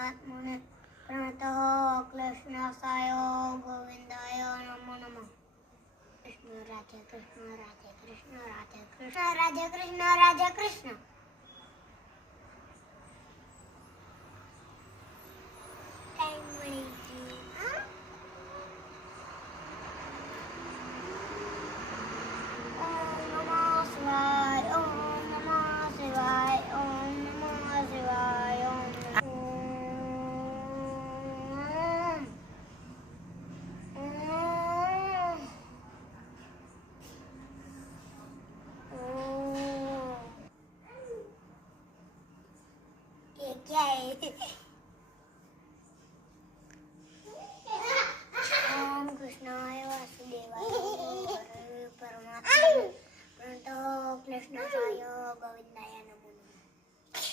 परमात्मने प्रणतः क्लेशनाशाय गोविंदाय नमो नमः। कृष्ण राधे कृष्ण राधे कृष्ण राधे कृष्ण राधे कृष्ण राधे कृष्ण। क्या है?